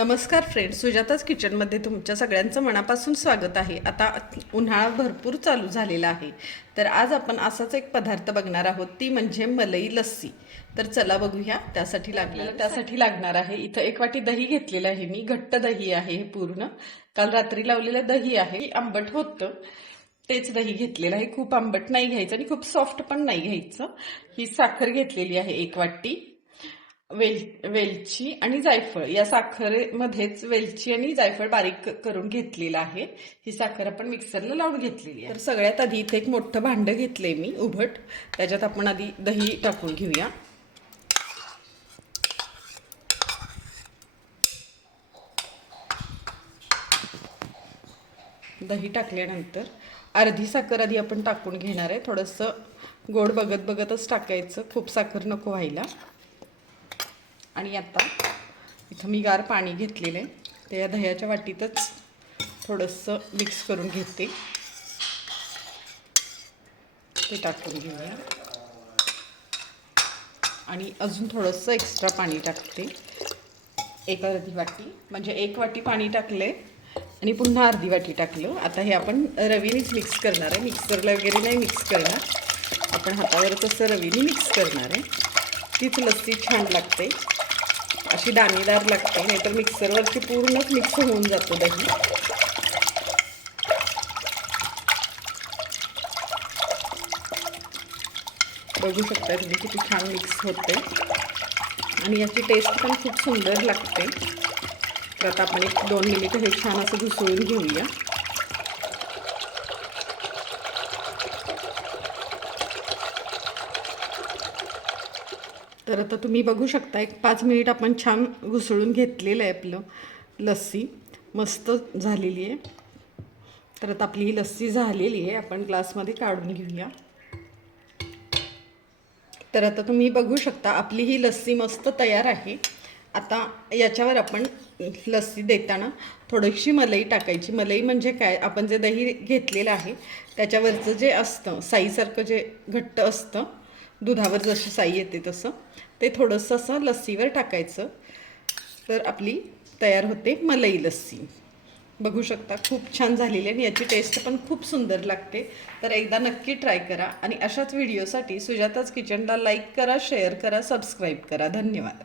नमस्कार फ्रेंड्स, सुजाताच किचनमध्ये तुमच्या सगळ्यांचं मनापासून स्वागत आहे। आता उन्हाळा भरपूर चालू झालेला आहे, तर आज आपण असाच एक पदार्थ बघणार आहोत, ती म्हणजे मलाई लस्सी। तर चला बघूया त्यासाठी लागणार आहे। इथं 1 वाटी दही घेतलेलं आहे मी, घट्ट दही आहे हे पूर्ण, काल रात्री लावलेलं दही आहे। आंबट होतं तेच दही घेतलेलं आहे, खूप आंबट नाही घ्यायचं आणि खूप सॉफ्ट पण नाही घ्यायचं। ही साखर घेतलेली आहे 1 वाटी, वेलची आणि जायफळ, या साखरेमध्येच वेलची आणि जायफळ बारीक करून घेतलेलं आहे। ही साखर आपण मिक्सरला लावून घेतलेली आहे। तर सगळ्यात आधी इथे एक मोठं भांडं घेतलंय मी उभट, त्याच्यात आपण आधी दही टाकून घेऊया। दही टाकल्यानंतर अर्धी साखर आधी आपण टाकून घेणार आहे। थोडंसं गोड बघत बघतच टाकायचं, खूप साखर नको व्हायला। आणि आता इथं मी गार पाणी घेतलेलं आहे, ते या दह्याच्या वाटीतच थोडंसं मिक्स करून घेते, ते टाकून घेऊया। आणि अजून थोडंसं एक्स्ट्रा पाणी टाकते, 1 अर्धी वाटी, म्हणजे 1 वाटी पाणी टाकले आणि पुन्हा अर्धी वाटी टाकलं। आता हे आपण रवीनेच मिक्स करणार आहे, मिक्सरला वगैरे नाही मिक्स करणार, आपण हातावरच असं रवीने मिक्स करणार आहे। तीच लस्सी छान लागते, अशी दाणेदार लागते, नाहीतर मिक्सरवरची पूर्णच मिक्स होऊन जातो दही। बघू शकता तुम्ही किती छान मिक्स होते आणि याची टेस्ट पण खूप सुंदर लागते। तर आता आपण 1-2 मिनिटं हे छान असं घुसळून घेऊया। तर आता तुम्ही बघू शकता 1-5 मिनिट आपण छान घुसळून घेतलेलं आहे, आपलं लस्सी मस्त झालेली आहे। तर आता आपली ही लस्सी झालेली आहे, आपण ग्लासमध्ये काढून घेऊया। तर आता तुम्ही बघू शकता आपली ही लस्सी मस्त तयार आहे। आता याच्यावर आपण लस्सी देताना थोडीशी मलाई टाकायची। मलाई म्हणजे काय, आपण जे दही घेतलेलं आहे त्याच्यावरचं जे असतं साईसारखं, जे घट्ट असतं, दुधावर जशी साई येते तसं, ते थोडंसं असं लस्सीवर टाकायचं। तर आपली तयार होते मलाई लस्सी। बघू शकता खूप छान झालेली आहे आणि याची टेस्ट पण खूप सुंदर लागते। तर एकदा नक्की ट्राय करा आणि अशाच व्हिडिओसाठी सुजाताच किचनला लाईक करा, शेअर करा, सबस्क्राईब करा। धन्यवाद।